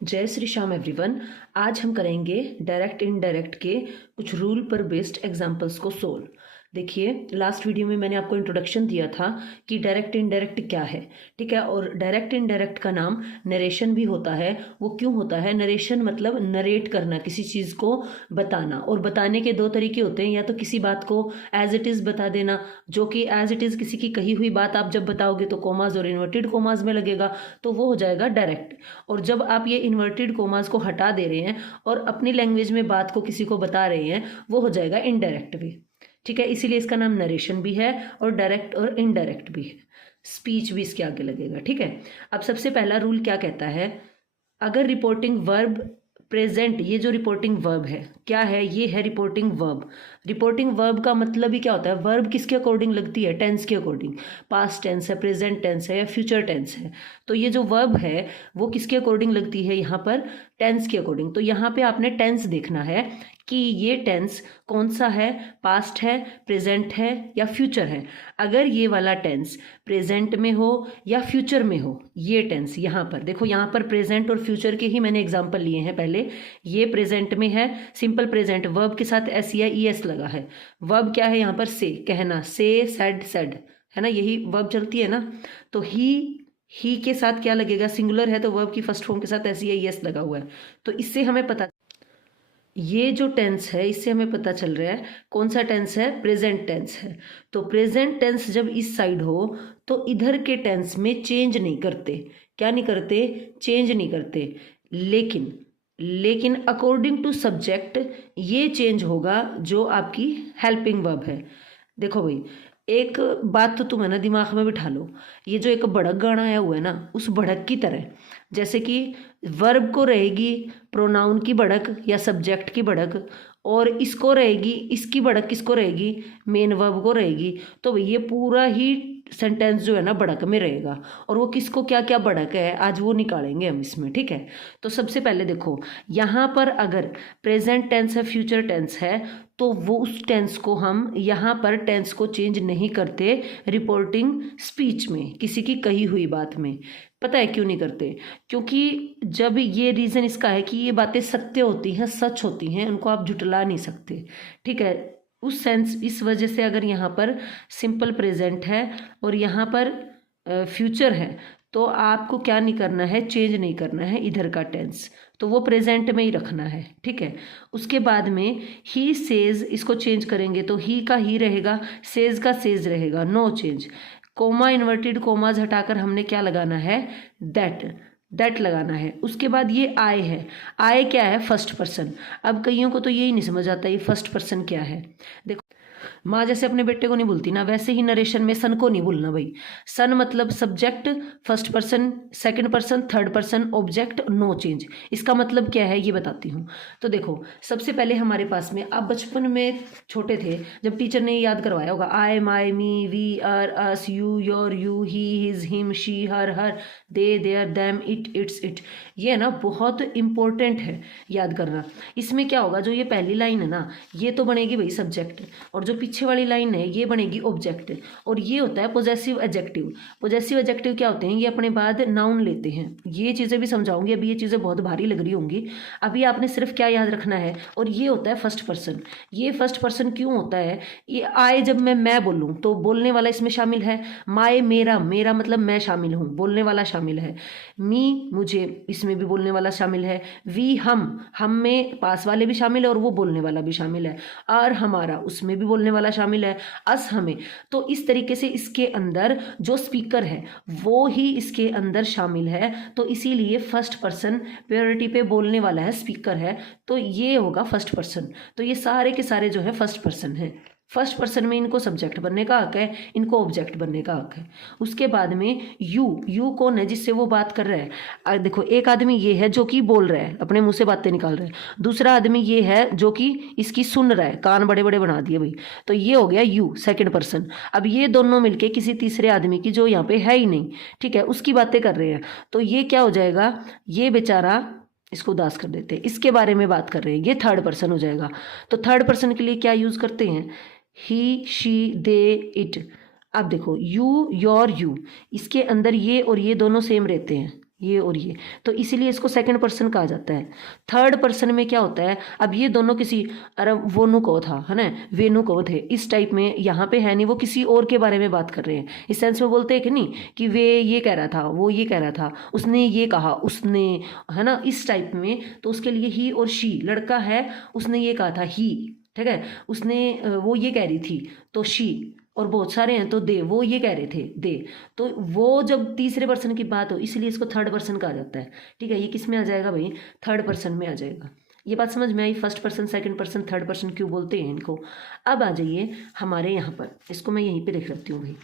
जय श्री श्याम एवरीवन। आज हम करेंगे डायरेक्ट इनडायरेक्ट के कुछ रूल पर बेस्ड एग्जांपल्स को सोल्व। देखिए, लास्ट वीडियो में मैंने आपको इंट्रोडक्शन दिया था कि डायरेक्ट इनडायरेक्ट क्या है, ठीक है। और डायरेक्ट इनडायरेक्ट का नाम नरेशन भी होता है। वो क्यों होता है? नरेशन मतलब नरेट करना, किसी चीज़ को बताना। और बताने के दो तरीके होते हैं, या तो किसी बात को एज इट इज़ बता देना, जो कि एज इट इज़ किसी की कही हुई बात आप जब बताओगे तो कोमाज और इन्वर्टेड कोमाज में लगेगा, तो वो हो जाएगा डायरेक्ट। और जब आप ये इन्वर्टेड कोमास को हटा दे रहे हैं और अपनी लैंग्वेज में बात को किसी को बता रहे हैं, वो हो जाएगा इनडायरेक्ट भी, ठीक है। इसीलिए इसका नाम नरेशन भी है और डायरेक्ट और इनडायरेक्ट भी है। स्पीच भी इसके आगे लगेगा, ठीक है। अब सबसे पहला रूल क्या कहता है? अगर रिपोर्टिंग वर्ब प्रेजेंट, ये जो रिपोर्टिंग वर्ब है क्या है? ये है रिपोर्टिंग वर्ब। रिपोर्टिंग वर्ब का मतलब ही क्या होता है? वर्ब किसके अकॉर्डिंग लगती है? टेंस के अकॉर्डिंग। पास्ट टेंस है, प्रेजेंट टेंस है या फ्यूचर टेंस है, तो ये जो वर्ब है वो किसके अकॉर्डिंग लगती है? यहाँ पर टेंस के अकॉर्डिंग। तो यहाँ पे आपने टेंस देखना है कि ये टेंस कौन सा है, पास्ट है, प्रेजेंट है या फ्यूचर है। अगर ये वाला टेंस प्रेजेंट में हो या फ्यूचर में हो, ये टेंस यहाँ पर देखो, यहाँ पर प्रेजेंट और फ्यूचर के ही मैंने एग्जांपल लिए हैं पहले। ये प्रेजेंट में है, सिंपल प्रेजेंट, वर्ब के साथ एस या ई एस लगा है। वर्ब क्या है यहाँ पर? से, कहना, से, सेड है ना, यही वर्ब चलती है ना। तो ही के साथ क्या लगेगा? सिंगुलर है तो वर्ब की फर्स्ट फॉर्म के साथ एस या ई एस लगा हुआ है। तो इससे हमें पता, ये जो टेंस है इससे हमें पता चल रहा है कौन सा टेंस है? प्रेजेंट टेंस है। तो प्रेजेंट टेंस जब इस साइड हो तो इधर के टेंस में चेंज नहीं करते। क्या नहीं करते? चेंज नहीं करते। लेकिन अकॉर्डिंग टू सब्जेक्ट ये चेंज होगा जो आपकी हेल्पिंग वर्ब है। देखो भाई, एक बात तो तुम है ना दिमाग में बिठा लो, ये जो एक बढ़क गाना आया हुआ है ना, उस बढ़क की तरह, जैसे कि वर्ब को रहेगी प्रोनाउन की बढ़क या सब्जेक्ट की बढ़क, और इसको रहेगी, इसकी बढ़क किसको रहेगी? मेन वर्ब को रहेगी। तो भाई ये पूरा ही सेंटेंस जो है ना बढ़क में रहेगा। और वो किसको क्या क्या बढ़क है आज वो निकालेंगे हम इसमें, ठीक है। तो सबसे पहले देखो, यहाँ पर अगर प्रेजेंट टेंस है, फ्यूचर टेंस है, तो वो उस टेंस को हम यहाँ पर टेंस को चेंज नहीं करते रिपोर्टिंग स्पीच में, किसी की कही हुई बात में। पता है क्यों नहीं करते? क्योंकि जब ये रीज़न इसका है कि ये बातें सत्य होती हैं, सच होती हैं, उनको आप जुटला नहीं सकते, ठीक है। उस सेंस, इस वजह से अगर यहाँ पर सिंपल प्रेजेंट है और यहाँ पर फ्यूचर है, तो आपको क्या नहीं करना है? चेंज नहीं करना है इधर का टेंस, तो वो प्रेजेंट में ही रखना है, ठीक है। उसके बाद में ही सेज, इसको चेंज करेंगे तो ही का ही रहेगा, सेज का सेज रहेगा, no change. Comma, inverted commas हटाकर हमने क्या लगाना है? दैट लगाना है। उसके बाद ये आई है। आई क्या है? First person. अब कईयों को तो यही नहीं समझ आता ये फर्स्ट पर्सन क्या है। देखो, माँ जैसे अपने बेटे को नहीं बोलती ना, वैसे ही नरेशन में सन को नहीं बोलना भाई। सन मतलब subject, first person, second person, third person, object, no change. इसका मतलब क्या है ये बताती हूँ। तो देखो, सबसे पहले हमारे पास में, आप बचपन में छोटे थे जब टीचर ने याद करवाया होगा, I, my, me, we, our, us, you, your, you, he, his, him, she, her, they, their, them, it, its, it. ये ना बहुत इंपॉर्टेंट है याद करना। इसमें क्या होगा, जो ये पहली लाइन है ना, ये तो बनेगी भाई सब्जेक्ट, और जो पीछे वाली लाइन है ये बनेगी ऑब्जेक्ट। और ये होता है पोजेसिव एडजेक्टिव। पोजेसिव एडजेक्टिव क्या होते हैं? ये अपने बाद नाउन लेते हैं। ये चीज़ें भी समझाऊंगी, अभी ये चीज़ें बहुत भारी लग रही होंगी। अभी आपने सिर्फ क्या याद रखना है, और ये होता है फर्स्ट पर्सन। ये फर्स्ट पर्सन क्यों होता है? ये आए जब मैं बोलूँ तो बोलने वाला इसमें शामिल है। माए, मेरा मतलब मैं शामिल हूँ, बोलने वाला शामिल है। मी, मुझे, इसमें भी बोलने वाला शामिल है। वी, हम में पास वाले भी शामिल है और वो बोलने वाला भी शामिल है। आर, हमारा, उसमें भी बोलने वाला शामिल है। अस, हमें। तो इस तरीके से इसके अंदर जो स्पीकर है वो ही इसके अंदर शामिल है। तो इसीलिए फर्स्ट पर्सन प्रायोरिटी पे बोलने वाला है, स्पीकर है, तो ये होगा फर्स्ट पर्सन। तो ये सारे के सारे जो है फर्स्ट पर्सन है। फर्स्ट पर्सन में इनको सब्जेक्ट बनने का हक है, इनको ऑब्जेक्ट बनने का हक है। उसके बाद में यू कौन है? जिससे वो बात कर रहा है। देखो, एक आदमी ये है जो कि बोल रहा है, अपने मुंह से बातें निकाल रहा है। दूसरा आदमी ये है जो कि इसकी सुन रहा है, कान बड़े बड़े बना दिए भाई। तो ये हो गया यू, सेकंड पर्सन। अब ये दोनों मिलके किसी तीसरे आदमी की, जो यहाँ पे है ही नहीं, ठीक है, उसकी बातें कर रहे हैं। तो ये क्या हो जाएगा? ये बेचारा, इसको उदास कर देते हैं, इसके बारे में बात कर रहे हैं, ये थर्ड पर्सन हो जाएगा। तो थर्ड पर्सन के लिए क्या यूज करते हैं? ही, शी, दे, इट। अब देखो, यू, योर, यू, इसके अंदर ये और ये दोनों सेम रहते हैं, ये और ये, तो इसीलिए इसको सेकंड पर्सन कहा जाता है। थर्ड पर्सन में क्या होता है, अब ये दोनों किसी, अरे वोनु को था, है ना, वेनु को थे, इस टाइप में यहाँ पे है नहीं, वो किसी और के बारे में बात कर रहे हैं, इस सेंस में बोलते हैं कि नहीं कि वे ये कह रहा था, वो ये कह रहा था, उसने ये कहा, उसने, है ना, इस टाइप में। तो उसके लिए ही और शी, लड़का है उसने ये कहा था ही, ठीक है, उसने वो ये कह रही थी तो शी, और बहुत सारे हैं तो दे, वो ये कह रहे थे दे। तो वो जब तीसरे पर्सन की बात हो इसलिए इसको थर्ड पर्सन कहा जाता है। ठीक है, ये किस में आ जाएगा भाई, थर्ड पर्सन में आ जाएगा। ये बात समझ में आई, first person, second person, third person क्यों बोलते हैं इनको। अब आ जाइए हमारे यहाँ पर, इसको मैं यहीं पे लिख रखती हूँ भाई।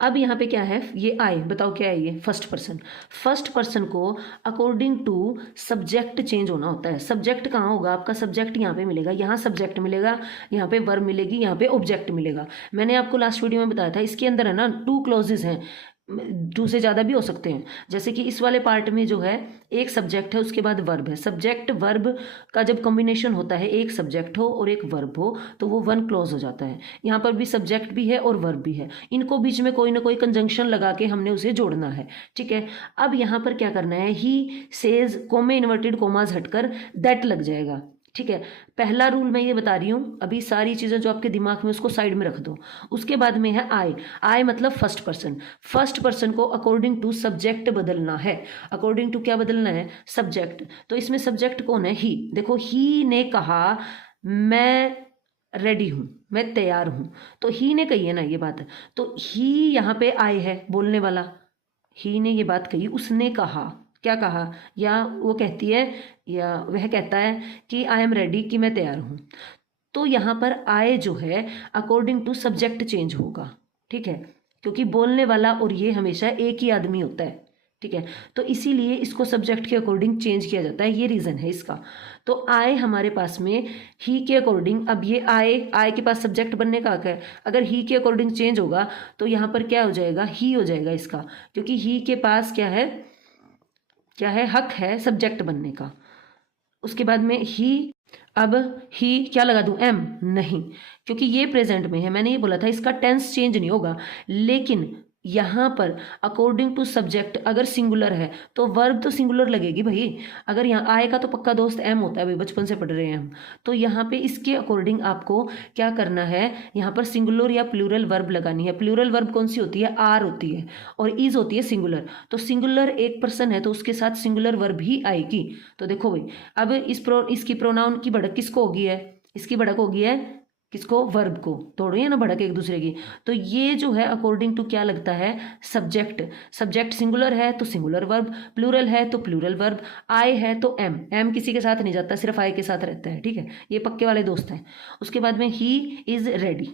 अब यहाँ पे क्या है, ये आई, बताओ क्या है ये, फर्स्ट पर्सन। फर्स्ट पर्सन को अकॉर्डिंग टू सब्जेक्ट चेंज होना होता है। सब्जेक्ट कहाँ होगा आपका, सब्जेक्ट यहाँ पे मिलेगा, यहाँ सब्जेक्ट मिलेगा, यहाँ पे वर्ब मिलेगी, यहाँ पे ऑब्जेक्ट मिलेगा। मैंने आपको लास्ट वीडियो में बताया था, इसके अंदर है ना 2 क्लॉजेज हैं, 2 से ज़्यादा भी हो सकते हैं। जैसे कि इस वाले पार्ट में जो है एक सब्जेक्ट है, उसके बाद वर्ब है। सब्जेक्ट वर्ब का जब कॉम्बिनेशन होता है, एक सब्जेक्ट हो और एक वर्ब हो, तो वो 1 क्लॉज हो जाता है। यहाँ पर भी सब्जेक्ट भी है और वर्ब भी है, इनको बीच में कोई ना कोई कंजंक्शन लगा के हमने उसे जोड़ना है। ठीक है, अब यहाँ पर क्या करना है, ही सेज, कोमे इन्वर्टेड कोमाज हटकर दैट लग जाएगा। ठीक है, पहला रूल मैं ये बता रही हूँ, अभी सारी चीज़ें जो आपके दिमाग में उसको साइड में रख दो। उसके बाद में है आई। आई मतलब फर्स्ट पर्सन। फर्स्ट पर्सन को अकॉर्डिंग टू सब्जेक्ट बदलना है। अकॉर्डिंग टू क्या बदलना है, सब्जेक्ट। तो इसमें सब्जेक्ट कौन है, ही। देखो, ही ने कहा मैं रेडी हूँ, मैं तैयार हूँ, तो ही ने कही है ना ये बात, तो ही यहाँ पे आई है, बोलने वाला। ही ने ये बात कही, उसने कहा, क्या कहा, या वो कहती है, या वह कहता है कि आई एम रेडी, कि मैं तैयार हूँ। तो यहाँ पर आए जो है अकॉर्डिंग टू सब्जेक्ट चेंज होगा। ठीक है, क्योंकि बोलने वाला और ये हमेशा एक ही आदमी होता है। ठीक है, तो इसीलिए इसको सब्जेक्ट के अकॉर्डिंग चेंज किया जाता है, ये रीज़न है इसका। तो आए हमारे पास में ही के अकॉर्डिंग, अब ये आए, आए के पास सब्जेक्ट बनने का हक है। अगर ही के अकॉर्डिंग चेंज होगा तो यहाँ पर क्या हो जाएगा, ही हो जाएगा इसका, क्योंकि ही के पास क्या है, क्या है, हक है सब्जेक्ट बनने का। उसके बाद में ही, अब ही क्या लगा दूं, एम, नहीं, क्योंकि ये प्रेजेंट में है, मैंने ये बोला था इसका टेंस चेंज नहीं होगा। लेकिन यहाँ पर अकॉर्डिंग टू सब्जेक्ट अगर सिंगुलर है तो वर्ब तो सिंगुलर लगेगी भाई। अगर यहाँ आए का तो पक्का दोस्त एम होता है भाई, बचपन से पढ़ रहे हैं हम। तो यहाँ पे इसके अकॉर्डिंग आपको क्या करना है, यहाँ पर सिंगुलर या प्लूरल वर्ब लगानी है। प्लूरल वर्ब कौन सी होती है, आर होती है, और इज होती है सिंगुलर। तो सिंगुलर एक पर्सन है तो उसके साथ सिंगुलर वर्ब ही आएगी। तो देखो भाई, अब इसकी प्रोनाउन की बढ़त किसको होगी है, इसकी बढ़त होगी है किसको, वर्ब को। तोड़ो ये ना भड़क एक दूसरे की। तो ये जो है अकॉर्डिंग टू क्या लगता है, सब्जेक्ट। सब्जेक्ट सिंगुलर है तो सिंगुलर वर्ब, प्लूरल है तो प्लूरल वर्ब, आए है तो एम। एम किसी के साथ नहीं जाता, सिर्फ आए के साथ रहता है। ठीक है, ये पक्के वाले दोस्त हैं। उसके बाद में ही इज रेडी।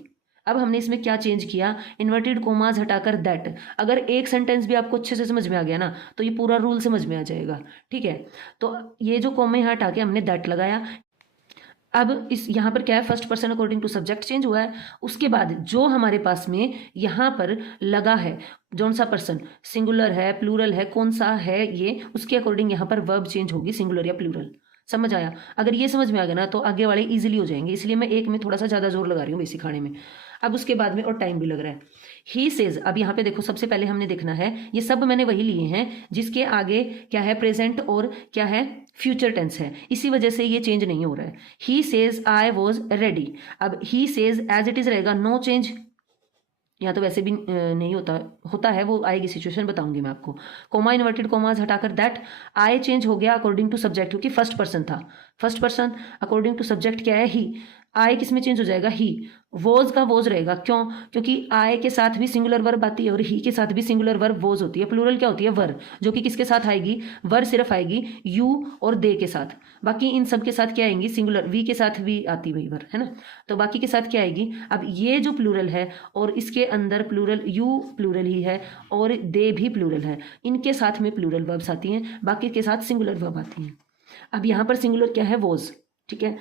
अब हमने इसमें क्या चेंज किया, इन्वर्टेड कोमाज हटाकर दैट। अगर एक सेंटेंस भी आपको अच्छे से समझ में आ गया ना तो ये पूरा रूल समझ में आ जाएगा। ठीक है, तो ये जो कोमे हटा के हमने दैट लगाया। अब इस यहाँ पर क्या है, first person according to subject change हुआ है। उसके बाद जो हमारे पास में यहाँ पर लगा है, कौन सा पर्सन, सिंगुलर है, प्लूरल है, कौन सा है ये, उसके अकॉर्डिंग यहाँ पर वर्ब चेंज होगी, सिंगुलर या प्लूरल। समझ आया, अगर ये समझ में आ गया ना तो आगे वाले इजीली हो जाएंगे, इसलिए मैं एक में थोड़ा सा ज़्यादा जोर लगा रही हूँ बेसिक सिखाने में। अब उसके बाद में और टाइम भी लग रहा है। ही सेज, अब यहाँ पे देखो सबसे पहले हमने देखना है, ये सब मैंने वही लिए हैं जिसके आगे क्या है, प्रेजेंट और क्या है, फ्यूचर टेंस है, इसी वजह से ये चेंज नहीं हो रहा है। He says I was ready. अब he says as it is रहेगा, नो चेंज। यहाँ तो वैसे भी नहीं होता है, वो आएगी सिचुएशन बताऊंगी मैं आपको। कोमा इन्वर्टेड कोमाज हटाकर दैट। आई चेंज हो गया अकॉर्डिंग टू सब्जेक्ट, क्योंकि फर्स्ट पर्सन था। First person according to subject क्या है, ही। आई किस में चेंज हो जाएगा, ही। वोज का वोज रहेगा, क्यों, क्योंकि आई के साथ भी सिंगुलर वर्ब आती है और ही के साथ भी सिंगुलर वर्ब वोज होती है। प्लूरल क्या होती है, वर, जो कि किसके साथ आएगी, वर सिर्फ आएगी यू और दे के साथ। बाकी इन सब के साथ क्या आएंगी, सिंगुलर, वी के साथ भी आती वही वर, है ना। तो बाकी के साथ क्या आएगी। अब ये जो प्लूरल है और इसके अंदर प्लूरल, यू प्लूरल ही है और दे भी प्लूरल है, इनके साथ में प्लूरल वर्ब्स आती हैं, बाकी के साथ सिंगुलर वर्ब आती हैं। अब यहाँ पर सिंगुलर क्या है, वोज। ठीक है,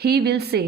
he will say,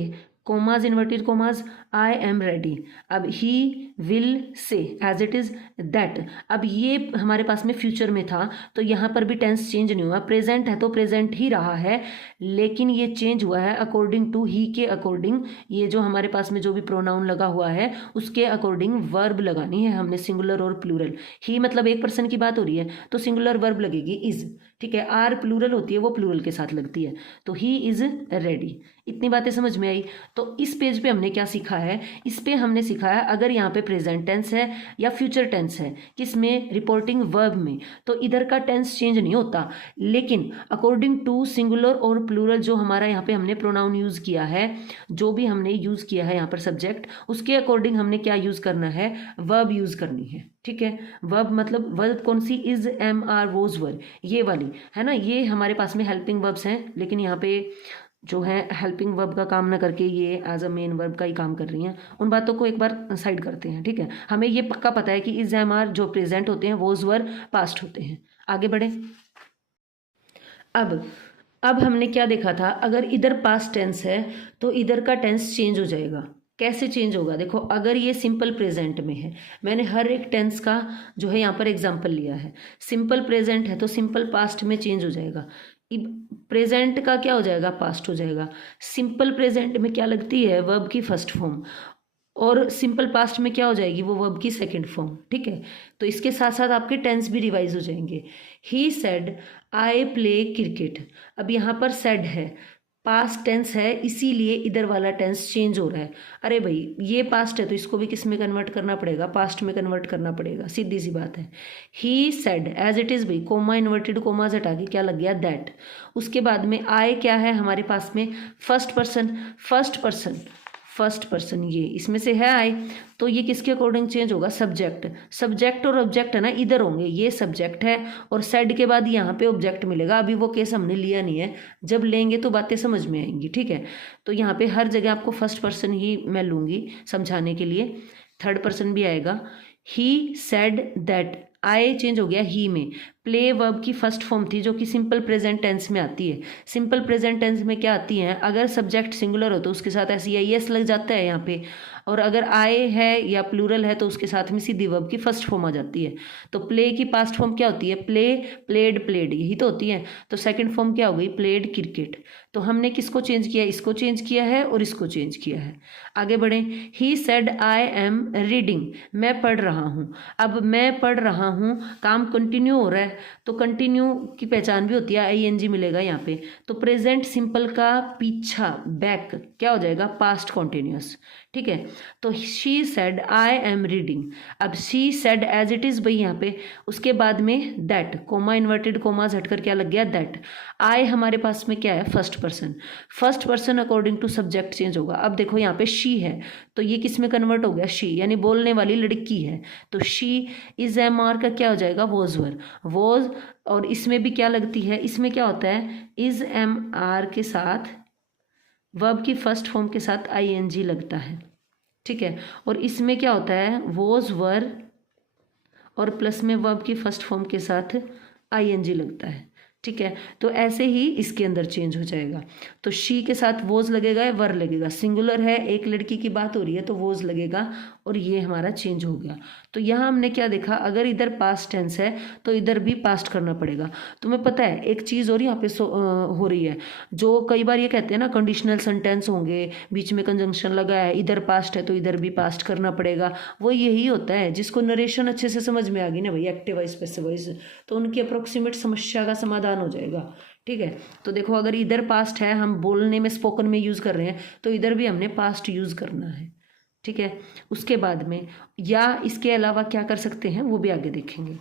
commas inverted commas, I am ready. अब he will say as it is that. अब ये हमारे पास में फ्यूचर में था तो यहाँ पर भी टेंस चेंज नहीं हुआ, प्रेजेंट है तो प्रेजेंट ही रहा है, लेकिन ये चेंज हुआ है अकॉर्डिंग टू ही के अकॉर्डिंग। ये जो हमारे पास में जो भी प्रोनाउन लगा हुआ है उसके अकॉर्डिंग वर्ब लगानी है हमने, सिंगुलर और प्लूरल। ही मतलब एक पर्सन की बात हो रही है तो सिंगुलर वर्ब लगेगी इज, ठीक है। आर प्लूरल होती है, वो प्लूरल के साथ लगती है, तो ही इज रेडी। इतनी बातें समझ में आई। तो इस पेज पे हमने क्या सीखा है, इस पे हमने सीखा है अगर यहाँ पे प्रेजेंट टेंस है या फ्यूचर टेंस है किसमें, रिपोर्टिंग वर्ब में, तो इधर का टेंस चेंज नहीं होता, लेकिन अकॉर्डिंग टू सिंगुलर और प्लूरल जो हमारा यहाँ पे हमने प्रोनाउन यूज किया है, जो भी हमने यूज किया है यहाँ पर सब्जेक्ट, उसके अकॉर्डिंग हमने क्या यूज करना है, वर्ब यूज करनी है, ठीक है। वर्ब मतलब वर्ब कौन सी, इज, एम, आर, वोज, वर, ये वाली है ना। ये हमारे पास में हेल्पिंग वर्ब्स हैं, लेकिन यहाँ पे जो है हेल्पिंग वर्ब का काम ना करके ये एज अ मेन वर्ब का ही काम कर रही हैं। उन बातों को एक बार साइड करते हैं, ठीक है। हमें ये पक्का पता है कि इज, एम, आर जो प्रेजेंट होते हैं, वोज, वर पास्ट होते हैं। आगे बढ़े। अब हमने क्या देखा था, अगर इधर पास्ट टेंस है तो इधर का टेंस चेंज हो जाएगा। कैसे चेंज होगा, देखो अगर ये सिंपल प्रेजेंट में है, मैंने हर एक टेंस का जो है यहाँ पर एग्जांपल लिया है। सिंपल प्रेजेंट है तो सिंपल पास्ट में चेंज हो जाएगा, प्रेजेंट का क्या हो जाएगा, पास्ट हो जाएगा। सिंपल प्रेजेंट में क्या लगती है, वर्ब की फर्स्ट फॉर्म, और सिंपल पास्ट में क्या हो जाएगी, वो वर्ब की सेकंड फॉर्म, ठीक है। तो इसके साथ साथ आपके टेंस भी रिवाइज हो जाएंगे। ही सेड आई प्ले क्रिकेट। अब यहाँ पर सेड है, पास्ट टेंस है, इसीलिए इधर वाला टेंस चेंज हो रहा है। अरे भाई ये पास्ट है तो इसको भी किस में कन्वर्ट करना पड़ेगा, पास्ट में कन्वर्ट करना पड़ेगा, सीधी सी बात है। He said as it is, भाई कोमा इन्वर्टेड कोमाज हटा के क्या लग गया, दैट। उसके बाद में आई क्या है हमारे पास में, फर्स्ट पर्सन, फर्स्ट पर्सन ये इसमें से है आई, तो ये किसके अकॉर्डिंग चेंज होगा, सब्जेक्ट। सब्जेक्ट और ऑब्जेक्ट है ना, इधर होंगे, ये सब्जेक्ट है और सेड के बाद यहाँ पे ऑब्जेक्ट मिलेगा। अभी वो केस हमने लिया नहीं है, जब लेंगे तो बातें समझ में आएंगी, ठीक है। तो यहाँ पे हर जगह आपको फर्स्ट पर्सन ही मैं लूँगी समझाने के लिए, थर्ड पर्सन भी आएगा। ही सेड दैट, आई चेंज हो गया ही में। प्ले वर्ब की फर्स्ट फॉर्म थी जो कि सिंपल प्रेजेंट टेंस में आती है। सिंपल प्रेजेंट टेंस में क्या आती है, अगर सब्जेक्ट सिंगुलर हो तो उसके साथ ऐसी एस लग जाता है यहाँ पे, और अगर आए है या प्लूरल है तो उसके साथ में सीधी वर्ब की फर्स्ट फॉर्म आ जाती है। तो प्ले की पास्ट फॉर्म क्या होती है, प्ले, प्लेड, प्लेड, यही तो होती है। तो सेकंड फॉर्म क्या हो गई, प्लेड क्रिकेट। तो हमने किसको चेंज किया, इसको चेंज किया है और इसको चेंज किया है। आगे बढ़े। ही सेड आई एम रीडिंग, मैं पढ़ रहा हूँ। अब मैं पढ़ रहा हूँ, काम कंटिन्यू हो रहा है, तो कंटिन्यू की पहचान भी होती है, ING मिलेगा यहाँ पे। तो प्रेजेंट सिंपल का पीछा, बैक, क्या हो जाएगा, पास्ट कॉन्टिन्यूस, ठीक है। तो she said I am reading. अब she said as it is भाई यहाँ पे, उसके बाद में दैट, कोमा इन्वर्टेड कोमास हटकर क्या लग गया, दैट। आई हमारे पास में क्या है, first person. First person according to subject change होगा। अब देखो यहाँ पे शी है तो ये किस में कन्वर्ट हो गया, शी, यानी बोलने वाली लड़की है। तो शी इज एम आर का क्या हो जाएगा, वोज वर, वोज। और इसमें भी क्या लगती है, इसमें क्या होता है, इज एम आर के साथ वर्ब की फर्स्ट फॉर्म के साथ ING लगता है, ठीक है। और इसमें क्या होता है, वोज वर और प्लस में वर्ब की फर्स्ट फॉर्म के साथ ING लगता है, ठीक है। तो ऐसे ही इसके अंदर चेंज हो जाएगा। तो शी के साथ वोज लगेगा या वर लगेगा, सिंगुलर है, एक लड़की की बात हो रही है तो वोज लगेगा, और ये हमारा चेंज हो गया। तो यहाँ हमने क्या देखा, अगर इधर पास्ट टेंस है तो इधर भी पास्ट करना पड़ेगा। तुम्हें पता है एक चीज़ और यहाँ पे हो रही है, जो कई बार ये कहते हैं ना कंडीशनल सेंटेंस होंगे, बीच में कंजंक्शन लगा है, इधर पास्ट है तो इधर भी पास्ट करना पड़ेगा। वो यही होता है, जिसको नरेशन अच्छे से समझ में आ गई ना भाई, एक्टिव वॉइस पैसिव वॉइस, तो उनकी अप्रोक्सीमेट समस्या का समाधान हो जाएगा, ठीक है। तो देखो अगर इधर पास्ट है, हम बोलने में स्पोकन में यूज़ कर रहे हैं, तो इधर भी हमने पास्ट यूज़ करना है, ठीक है। उसके बाद में या इसके अलावा क्या कर सकते हैं वो भी आगे देखेंगे।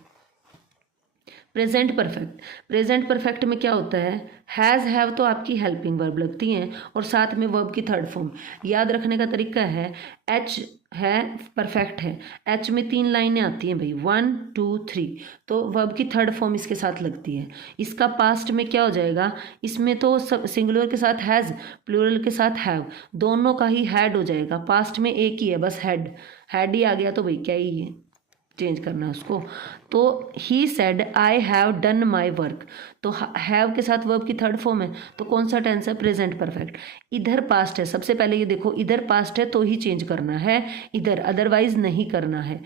प्रेजेंट परफेक्ट, प्रेजेंट परफेक्ट में क्या होता है, हैज़, हैव तो आपकी हेल्पिंग वर्ब लगती हैं और साथ में वर्ब की थर्ड फॉर्म। याद रखने का तरीका है, एच है, परफेक्ट है, एच में 3 लाइनें आती हैं भाई, 1 2 3, तो वर्ब की थर्ड फॉर्म इसके साथ लगती है। इसका पास्ट में क्या हो जाएगा, इसमें तो सब सिंगुलर के साथ हैज़, प्लूरल के साथ हैव, दोनों का ही हैड हो जाएगा। पास्ट में एक ही है बस, हैड, हैड ही आ गया तो भाई क्या ही है, चेंज करना है उसको। तो he said I have done my work, तो हैव के साथ वर्ब की थर्ड फॉर्म है, तो कौन सा टेंस है? Present perfect. इधर पास्ट है, सबसे पहले ये देखो इधर पास्ट है तो ही चेंज करना है इधर, अदरवाइज नहीं करना है।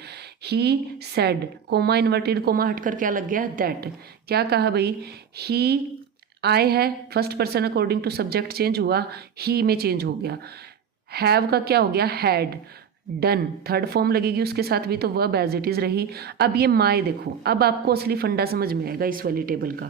He said, comma inverted coma हटकर क्या लग गया? दैट। क्या कहा भाई? ही आई है, first person according to subject change हुआ, ही में चेंज हो गया। हैव का क्या हो गया? हैड। डन थर्ड फॉर्म लगेगी उसके साथ भी, तो वर्ब एज इट इज रही। अब ये माय देखो, अब आपको असली फंडा समझ में आएगा इस वाली टेबल का,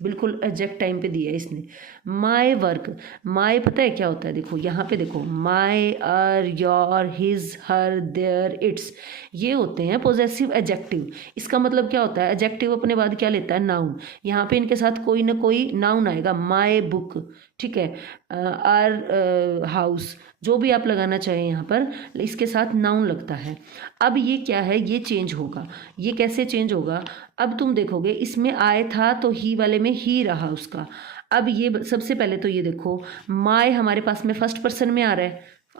बिल्कुल एग्जैक्ट टाइम पे दिया है इसने। माय वर्क, माय पता है क्या होता है? देखो यहाँ पे देखो, my, our, your, his, her, their, its, ये होते हैं पोजेसिव एडजेक्टिव। इसका मतलब क्या होता है? एडजेक्टिव अपने बाद क्या लेता है? नाउन। यहाँ पे इनके साथ कोई ना कोई नाउन आएगा, माय बुक, ठीक है, आर हाउस, जो भी आप लगाना चाहें यहाँ पर, इसके साथ नाउन लगता है। अब ये क्या है? ये चेंज होगा। ये कैसे चेंज होगा? अब तुम देखोगे इसमें आए था तो ही वाले में ही रहा उसका। अब ये सबसे पहले तो ये देखो, माय हमारे पास में फर्स्ट पर्सन में आ रहा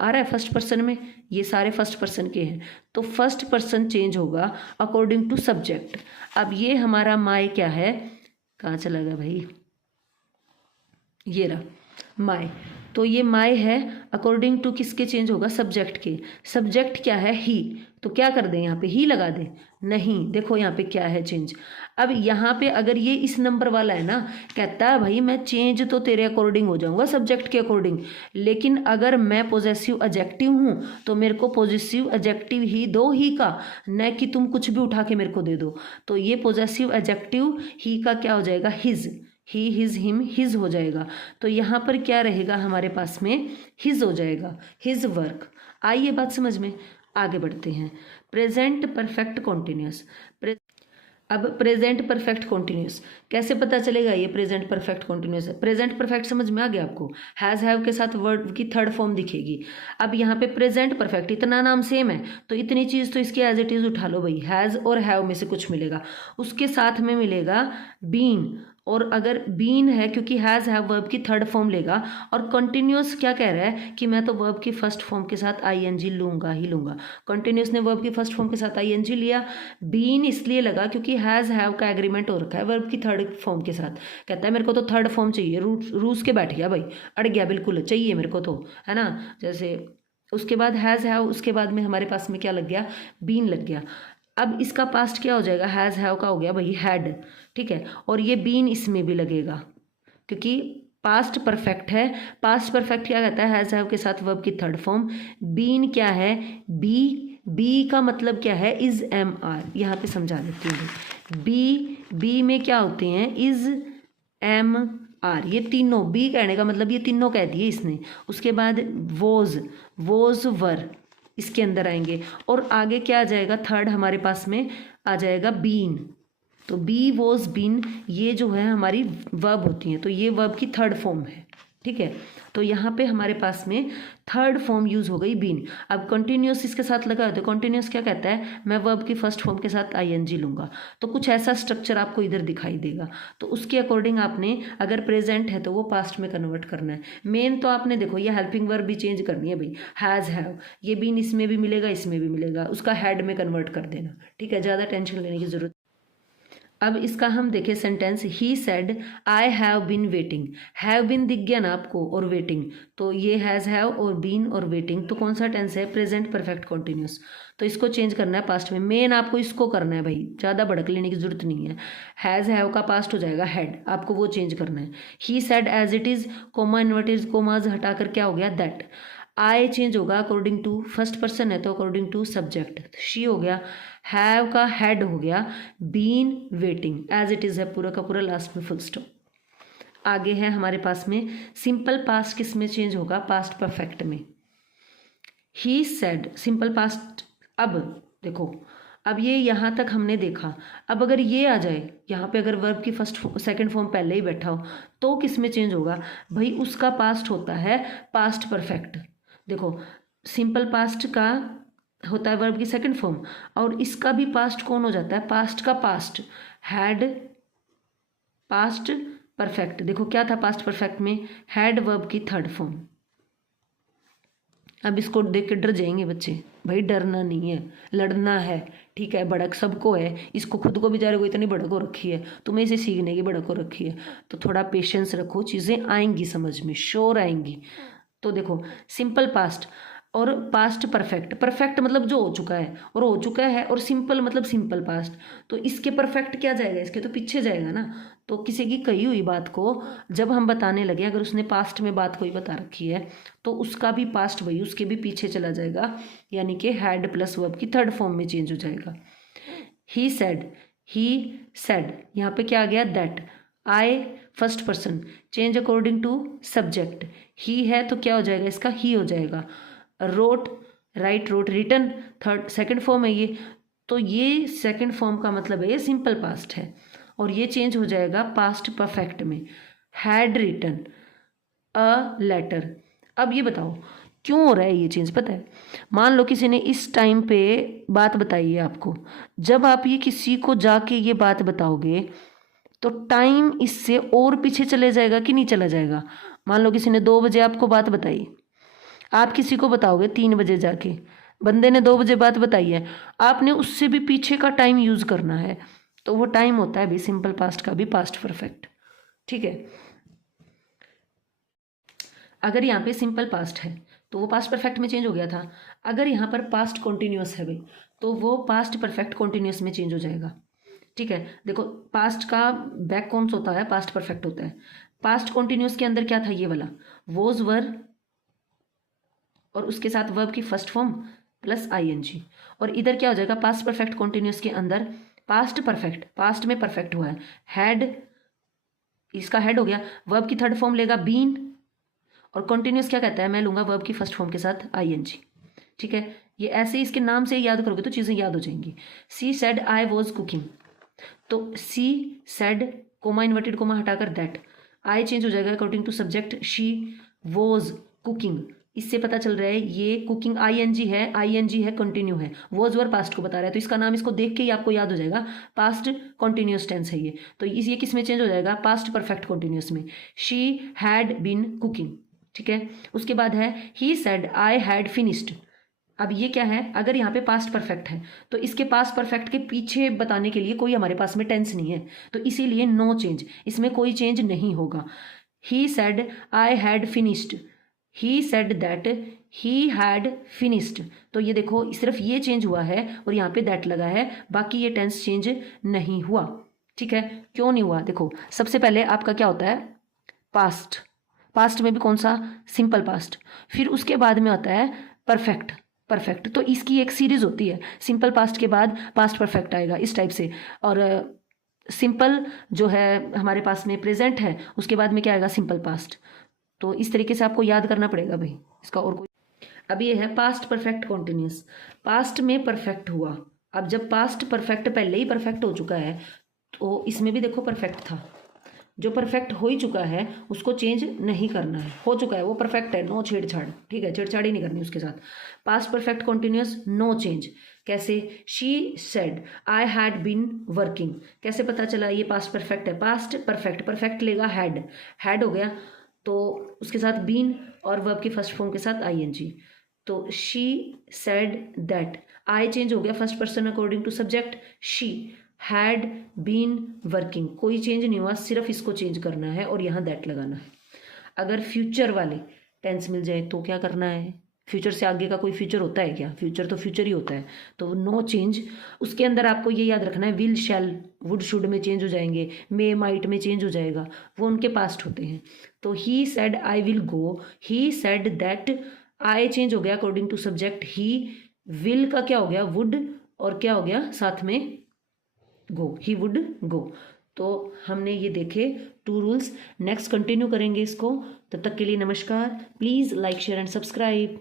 है, फर्स्ट पर्सन में, ये सारे फर्स्ट पर्सन के हैं, तो फर्स्ट पर्सन चेंज होगा अकॉर्डिंग टू सब्जेक्ट। अब ये हमारा माय क्या है? कहाँ चला गया भाई? ये रहा माय, तो ये माय है अकॉर्डिंग टू किसके चेंज होगा? सब्जेक्ट के। सब्जेक्ट क्या है? ही, तो क्या कर दें यहाँ पे? ही लगा दें? नहीं, देखो यहाँ पे क्या है? चेंज। अब यहाँ पे अगर ये इस नंबर वाला है ना, कहता है भाई मैं चेंज तो तेरे अकॉर्डिंग हो जाऊंगा, सब्जेक्ट के अकॉर्डिंग, लेकिन अगर मैं पॉजेसिव एडजेक्टिव हूँ तो मेरे को पॉजेसिव एडजेक्टिव ही दो, ही का, न कि तुम कुछ भी उठा के मेरे को दे दो। तो ये पॉजेसिव एडजेक्टिव ही का क्या हो जाएगा? हिज, ही, हिज, हिम, हिज हो जाएगा। तो यहाँ पर क्या रहेगा हमारे पास में? हिज हो जाएगा, हिज वर्क। आइए बात समझ में, आगे बढ़ते हैं। Present perfect continuous. अब प्रेजेंट परफेक्ट कॉन्टिन्यूस कैसे पता चलेगा ये प्रेजेंट परफेक्ट कॉन्टिन्यूस है? प्रेजेंट परफेक्ट समझ में आ गया आपको? हैज़ हैव के साथ वर्ड की थर्ड फॉर्म दिखेगी। अब यहाँ पे प्रेजेंट परफेक्ट, इतना नाम सेम है तो इतनी चीज़ तो इसकी एज इट इज उठा लो भाई, हैज़ और हैव में से कुछ मिलेगा, उसके साथ में मिलेगा बीन, और अगर बीन है क्योंकि हैज़ हैव वर्ब की थर्ड फॉर्म लेगा, और कंटिन्यूस क्या कह रहा है कि मैं तो वर्ब की फर्स्ट फॉर्म के साथ आईएनजी लूंगा ही लूंगा। कंटिन्यूस ने वर्ब की फर्स्ट फॉर्म के साथ आईएनजी लिया, बीन इसलिए लगा क्योंकि हैज़ हैव का एग्रीमेंट हो रखा है वर्ब की थर्ड फॉर्म के साथ। कहता है मेरे को तो थर्ड फॉर्म चाहिए, रूस के बैठ गया भाई, अड़ गया, बिल्कुल चाहिए मेरे को तो, है ना। जैसे उसके बाद हैज़ हैव, उसके बाद में हमारे पास में क्या लग गया? बीन लग गया। अब इसका पास्ट क्या हो जाएगा? हैज़ हैव का हो गया भाई हैड, ठीक है, और ये बीन इसमें भी लगेगा क्योंकि पास्ट परफेक्ट है। पास्ट परफेक्ट क्या कहता है? हैज़ हैव के साथ वर्ब की थर्ड फॉर्म। बीन क्या है? बी, बी का मतलब क्या है? इज, एम, आर, यहाँ पे समझा देती हूँ। बी में क्या होते हैं? इज, एम, आर, ये तीनों, बी कहने का मतलब ये तीनों कह दिए इसने। उसके बाद वोज, वर इसके अंदर आएंगे, और आगे क्या आ जाएगा? थर्ड हमारे पास में आ जाएगा बीन। तो बी, वॉज, बीन, ये जो है हमारी वर्ब होती हैं, तो ये वर्ब की थर्ड फॉर्म है, ठीक है। तो यहाँ पे हमारे पास में थर्ड फॉर्म यूज हो गई बीन। अब कंटिन्यूस इसके साथ लगा है, तो कंटिन्यूस क्या कहता है? मैं वर्ब की फर्स्ट फॉर्म के साथ आईएनजी लूंगा, तो कुछ ऐसा स्ट्रक्चर आपको इधर दिखाई देगा। तो उसके अकॉर्डिंग आपने अगर प्रेजेंट है तो वो पास्ट में कन्वर्ट करना है। मेन तो आपने देखो ये हेल्पिंग वर्ब भी चेंज करनी है भाई, हैज़ हैव, ये बीन इसमें भी मिलेगा इसमें भी मिलेगा, उसका हैड में कन्वर्ट कर देना, ठीक है, ज़्यादा टेंशन लेने की जरूरत। अब इसका हम देखें sentence, he said I have been waiting. Have been दिख गया ना आपको, और वेटिंग, तो ये हैज़ हैव और बीन और वेटिंग, तो कौन सा टेंस है? Present perfect continuous. तो इसको चेंज करना है पास्ट में, मेन आपको इसको करना है भाई, ज़्यादा भड़क लेने की जरूरत नहीं है। हैज़ हैव का पास्ट हो जाएगा हैड, आपको वो चेंज करना है। He said as it is, comma inverted commas हटाकर क्या हो गया? दैट। आई चेंज होगा अकॉर्डिंग टू फर्स्ट पर्सन है तो अकॉर्डिंग टू सब्जेक्ट, शी हो गया, हैव का हैड हो गया, been, waiting, as it is है पूरा का पूरा, लास्ट में फुल स्टॉप। आगे है हमारे पास में सिंपल पास्ट, किस में चेंज होगा? पास्ट परफेक्ट में। He said, simple past. अब देखो, अब ये यहाँ तक हमने देखा, अब अगर ये आ जाए यहाँ पे, अगर वर्ब की फर्स्ट सेकंड फॉर्म पहले ही बैठा हो तो किस में चेंज होगा भाई? उसका पास्ट होता है पास्ट परफेक्ट। देखो सिंपल पास्ट का होता है वर्ब की सेकंड फॉर्म, और इसका भी पास्ट कौन हो जाता है? पास्ट का पास्ट, हैड, पास्ट परफेक्ट। देखो क्या था पास्ट परफेक्ट में? हैड वर्ब की थर्ड फॉर्म, अब इसको देख के डर जाएंगे बच्चे, भाई डरना नहीं है, लड़ना है, ठीक है। भड़क सबको है, इसको खुद को बेचारे को इतनी भड़क हो रखी है, तुम्हें इसे सीखने की भड़क हो रखी है। तो थोड़ा पेशेंस रखो, चीज़ें आएंगी समझ में, श्योर आएंगी। तो देखो सिंपल पास्ट और पास्ट परफेक्ट, परफेक्ट मतलब जो हो चुका है और हो चुका है, और सिंपल मतलब सिंपल पास्ट। तो इसके परफेक्ट क्या जाएगा, इसके तो पीछे जाएगा ना। तो किसी की कही हुई बात को जब हम बताने लगे, अगर उसने पास्ट में बात कोई बता रखी है तो उसका भी पास्ट वही उसके भी पीछे चला जाएगा, यानी कि हैड प्लस वर्ब की थर्ड फॉर्म में चेंज हो जाएगा। ही सेड, यहाँ पे क्या आ गया, that. I first person, change according to subject. He है तो क्या हो जाएगा इसका, ही हो जाएगा। Wrote, write, wrote, written, third second form है ये, तो ये सेकंड फॉर्म का मतलब है ये सिंपल पास्ट है, और ये चेंज हो जाएगा पास्ट परफेक्ट में। Had written a letter. अब ये बताओ क्यों हो रहा है ये चेंज, पता है। मान लो किसी ने इस टाइम पे बात बताई है आपको, जब आप ये किसी को जाके ये बात बताओगे तो टाइम इससे और पीछे चले जाएगा कि नहीं चला जाएगा। मान लो किसी ने 2 बजे आपको बात बताई, आप किसी को बताओगे 3 बजे जाके, बंदे ने 2 बजे बात बताई है, आपने उससे भी पीछे का टाइम यूज़ करना है, तो वो टाइम होता है भी सिंपल पास्ट का भी पास्ट परफेक्ट, ठीक है। अगर यहाँ पे सिंपल पास्ट है तो वो पास्ट परफेक्ट में चेंज हो गया था। अगर यहाँ पर पास्ट कॉन्टिन्यूस है भाई, तो वो पास्ट परफेक्ट कॉन्टिन्यूस में चेंज हो जाएगा, ठीक है। देखो पास्ट का बैक कौन सा होता है, पास्ट परफेक्ट होता है। पास्ट कॉन्टिन्यूस के अंदर क्या था, ये वाला वोज वर, और उसके साथ वर्ब की फर्स्ट फॉर्म प्लस आईएनजी। और इधर क्या हो जाएगा, पास्ट परफेक्ट कॉन्टिन्यूस के अंदर पास्ट परफेक्ट, पास्ट में परफेक्ट हुआ है, हैड, इसका हेड हो गया, वर्ब की थर्ड फॉर्म लेगा बीन, और कॉन्टिन्यूस क्या कहता है, मैं लूंगा वर्ब की फर्स्ट फॉर्म के साथ आईएनजी, ठीक है। ये ऐसे इसके नाम से याद करोगे तो चीज़ें याद हो जाएंगी। She said I was cooking, तो she said comma inverted comma हटाकर दैट, आई चेंज हो जाएगा according to subject, she was cooking, इससे पता चल रहा है ये कुकिंग आईएनजी है कंटिन्यू है, वॉज वर पास्ट को बता रहा है, तो इसका नाम इसको देख के ही आपको याद हो जाएगा, पास्ट कॉन्टिन्यूस टेंस है ये। तो ये किस में चेंज हो जाएगा, पास्ट परफेक्ट कॉन्टिन्यूस में, शी हैड बीन कुकिंग, ठीक है। उसके बाद है he said I had finished. अब ये क्या है, अगर यहाँ पे पास्ट परफेक्ट है तो इसके पास्ट परफेक्ट के पीछे बताने के लिए कोई हमारे पास में टेंस नहीं है, तो इसीलिए नो चेंज, इसमें कोई चेंज नहीं होगा। ही said I had finished, he said that he had finished, तो ये देखो सिर्फ ये चेंज हुआ है और यहाँ पे दैट लगा है, बाकी ये टेंस चेंज नहीं हुआ, ठीक है। क्यों नहीं हुआ, देखो सबसे पहले आपका क्या होता है, पास्ट, पास्ट में भी कौन सा, सिंपल पास्ट, फिर उसके बाद में होता है परफेक्ट, परफेक्ट, तो इसकी एक सीरीज होती है, सिंपल पास्ट के बाद पास्ट परफेक्ट आएगा इस टाइप से, और सिंपल जो है हमारे पास में प्रेजेंट है, उसके बाद में क्या आएगा, सिंपल पास्ट। तो इस तरीके से आपको याद करना पड़ेगा भाई इसका, और कोई। अब ये है पास्ट परफेक्ट कॉन्टिन्यूस, पास्ट में परफेक्ट हुआ। अब जब पास्ट परफेक्ट पहले ही परफेक्ट हो चुका है तो इसमें भी देखो परफेक्ट था, जो परफेक्ट हो ही चुका है उसको चेंज नहीं करना है, हो चुका है वो परफेक्ट है, नो छेड़छाड़, ठीक है, छेड़छाड़ ही नहीं करनी उसके साथ। Past perfect continuous no change, कैसे, she said I had been working, कैसे पता चला ये पास्ट परफेक्ट है, पास्ट परफेक्ट, परफेक्ट लेगा हैड, हैड हो गया तो उसके साथ बीन और वर्ब की फर्स्ट फॉर्म के साथ आईएनजी, तो she said that, I change हो गया first person according to subject, she had been working, कोई चेंज नहीं हुआ, सिर्फ इसको चेंज करना है और यहाँ दैट लगाना है। अगर फ्यूचर वाले टेंस मिल जाए तो क्या करना है, फ्यूचर से आगे का कोई फ्यूचर होता है क्या, फ्यूचर तो फ्यूचर ही होता है, तो नो चेंज। उसके अंदर आपको ये याद रखना है, विल शैल वुड शुड में चेंज हो जाएंगे, मे माइट में चेंज हो जाएगा, वो उनके पास्ट होते हैं। तो he said I will go, he said that, I change हो गया according to subject, he will का क्या हो गया, वुड, और क्या हो गया साथ में, गो, ही वुड गो। तो हमने ये देखे 2 रूल्स, नेक्स्ट कंटिन्यू करेंगे इसको, तब तक के लिए नमस्कार, please like share and subscribe.